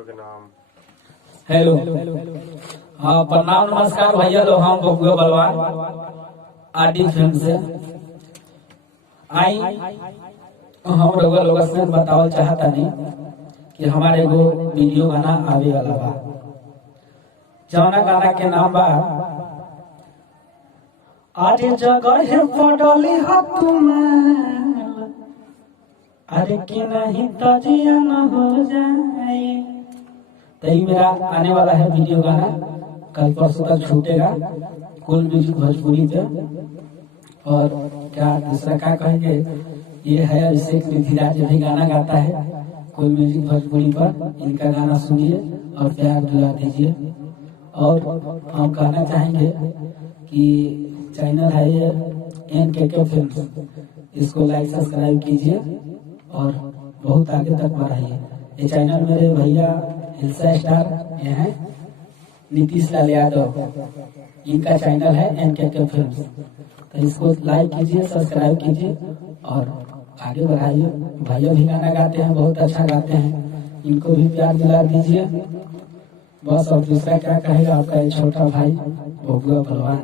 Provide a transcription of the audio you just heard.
Video के नाम। Hello, हाँ प्रणाम नमस्कार भैया लोग, हम बबुआ बलवान आरडी फिल्म से आई। हम रउआ लोग से बतावल चाहता नहीं कि हमारे एगो वीडियो गाना आवे वाला बा, जौना गाना के नाम बा अरे जगह पड़ली हो तुम्हार, अरे कि नहीं तो जिया न हो जाए। तो ये मेरा आने वाला है वीडियो गाना, कल परसों तक छूटेगा कुल म्यूजिक भोजपुरी पे। और क्या दूसरा क्या कहेंगे, ये है अभिषेक निधिराज भी गाना गाता है कुल म्यूजिक भोजपुरी पर। इनका गाना सुनिए और प्यार दुला दीजिए। और हम कहना चाहेंगे कि चैनल है ये NKK फिल्म, इसको लाइक सब्सक्राइब कीजिए और बहुत आगे तक बढ़ाइए। ये चैनल मेरे भैया हिलसा स्टार ये हैं नीतीश लाल यादव, इनका चैनल है NKK फिल्म। तो इसको लाइक कीजिए, सब्सक्राइब कीजिए और आगे बढ़ाइए। भैया भी गाना गाते हैं, बहुत अच्छा गाते हैं, इनको भी प्यार दिला दीजिए बस। और दूसरा क्या कहेगा आपका एक छोटा भाई बबुआ बलवान।